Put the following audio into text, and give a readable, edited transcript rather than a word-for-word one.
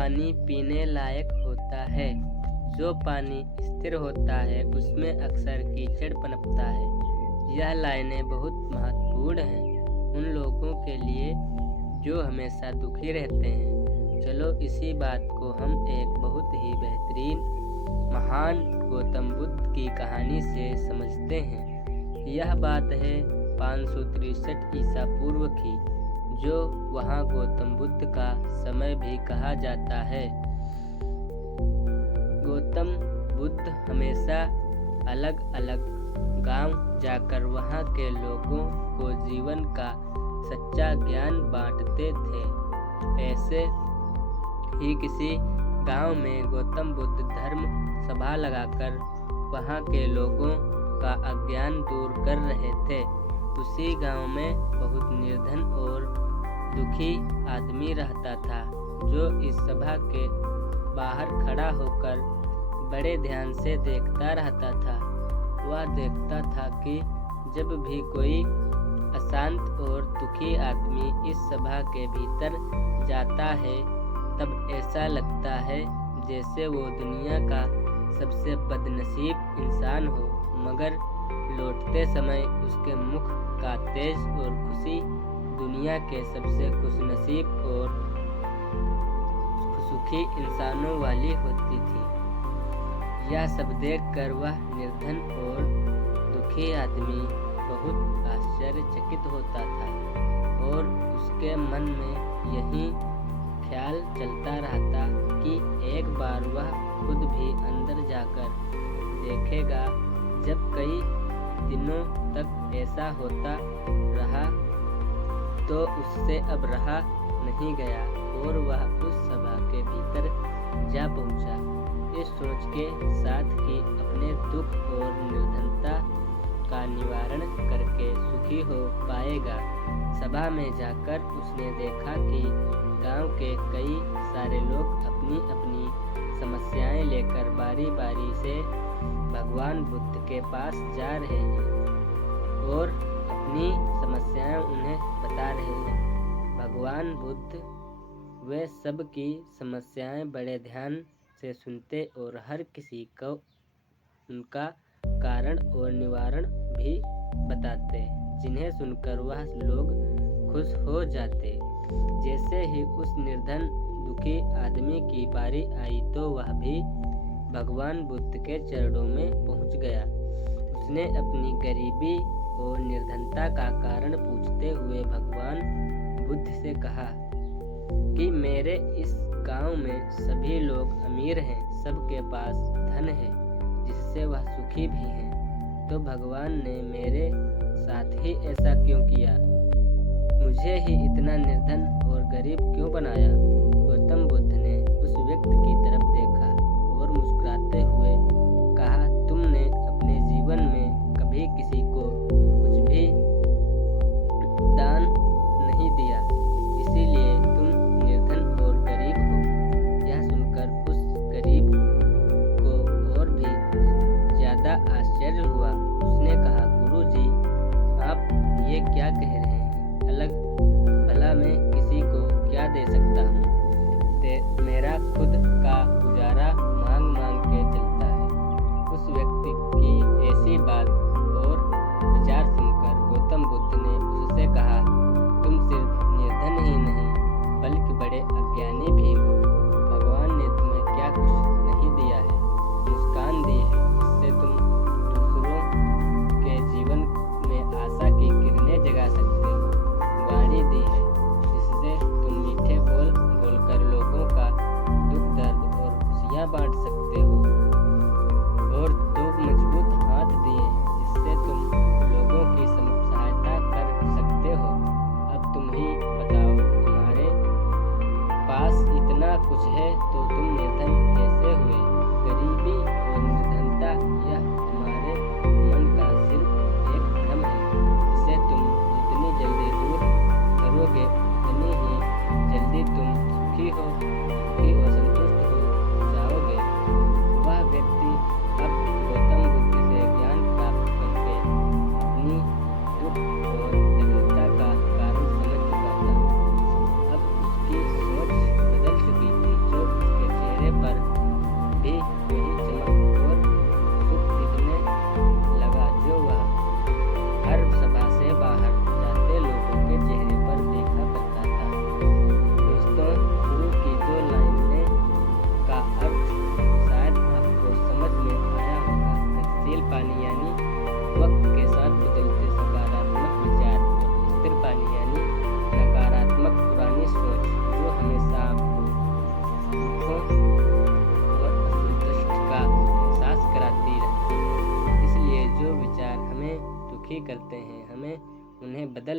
पानी पीने लायक होता है। जो पानी स्थिर होता है उसमें अक्सर कीचड़ पनपता है। यह लाइनें बहुत महत्वपूर्ण हैं उन लोगों के लिए जो हमेशा दुखी रहते हैं। चलो इसी बात को हम एक बहुत ही बेहतरीन महान गौतम बुद्ध की कहानी से समझते हैं। यह बात है 563 ईसा पूर्व की, जो वहाँ गौतम बुद्ध का समय भी कहा जाता है। गौतम बुद्ध हमेशा अलग अलग गांव जाकर वहाँ के लोगों को जीवन का सच्चा ज्ञान बांटते थे। ऐसे ही किसी गांव में गौतम बुद्ध धर्म सभा लगाकर वहाँ के लोगों का अज्ञान दूर कर रहे थे। उसी गांव में बहुत निर्धन और दुखी आदमी रहता था, जो इस सभा के बाहर खड़ा होकर बड़े ध्यान से देखता रहता था। वह देखता था कि जब भी कोई अशांत और दुखी आदमी इस सभा के भीतर जाता है, तब ऐसा लगता है जैसे वो दुनिया का सबसे बदनसीब इंसान हो, मगर लौटते समय उसके मुख का तेज और खुशी दुनिया के सबसे खुशनसीब और सुखी इंसानों वाली होती थी। यह सब देखकर वह निर्धन और दुखी आदमी बहुत आश्चर्यचकित होता था और उसके मन में यही ख्याल चलता रहता कि एक बार वह खुद भी अंदर जाकर देखेगा। जब कई दिनों तक ऐसा होता रहा तो उससे अब रहा नहीं गया और वह उस सभा के भीतर जा पहुंचा, इस सोच के साथ कि अपने दुख और निर्धनता का निवारण करके सुखी हो पाएगा। सभा में जाकर उसने देखा कि गांव के कई सारे लोग अपनी अपनी समस्याएं लेकर बारी बारी से भगवान बुद्ध के पास जा रहे हैं और अपनी समस्याएं उन्हें बता रहे हैं। भगवान बुद्ध वे सब की समस्याएं बड़े ध्यान से सुनते और हर किसी को उनका कारण और निवारण भी बताते, जिन्हें सुनकर वह लोग खुश हो जाते। जैसे ही उस निर्धन दुखी आदमी की बारी आई तो वह भी भगवान बुद्ध के चरणों में पहुंच गया। उसने अपनी गरीबी और निर्धनता का कारण पूछते हुए भगवान बुद्ध से कहा कि मेरे इस गांव में सभी लोग अमीर हैं, सबके पास धन है जिससे वह सुखी भी हैं, तो भगवान ने मेरे साथ ही ऐसा क्यों किया? मुझे ही इतना निर्धन और गरीब क्यों बनाया? गौतम बुद्ध ने उस व्यक्ति की तरफ देखा और मुस्कुराते हुए कहा, तुमने अपने जीवन में कभी किसी को कुछ भी दान नहीं दिया, इसीलिए तुम निर्धन और गरीब हो। यह सुनकर उस गरीब को और भी ज्यादा आश्चर्य हुआ। उसने कहा, गुरुजी, आप ये क्या कह रहे हैं? अलग भला मैं किसी को क्या दे सकता हूँ? मेरा खुद का गुजारा मांग मांग के चलता है। उस व्यक्ति की ऐसी बात और विचार सुनकर गौतम बुद्ध ने उससे कहा, तुम सिर्फ निर्धन ही नहीं बल्कि बड़े अज्ञानी भी हो। भगवान ने तुम्हें क्या कुछ नहीं दिया है? मुस्कान दी है, इससे तुम दूसरों के जीवन में आशा की किरणें जगा सकते हो। वाणी दी है, जिससे तुम मीठे बोल बोलकर लोगों का दुख दर्द और खुशियाँ बांट सकते हो। और दो मजबूत हाथ दिए हैं, जिससे तुम लोगों की सहायता कर सकते हो। अब तुम ही बताओ, तुम्हारे पास इतना कुछ है तो तुम निर्धन कैसे हुए? गरीबी और निर्धनता यह तुम्हारे मन का सिर्फ एक भ्रम है, जिसे तुम जितनी जल्दी दूर करोगे उतनी ही जल्दी तुम सुखी और संतुष्ट हो जाओगे। वह व्यक्ति अब गौतम बुद्ध से ज्ञान प्राप्त करके अपनी दुख और दरिद्रता का कारण समझ चुका था। अब उसकी सोच बदल चुकी थी, जो दुखी करते हैं, हमें उन्हें बदल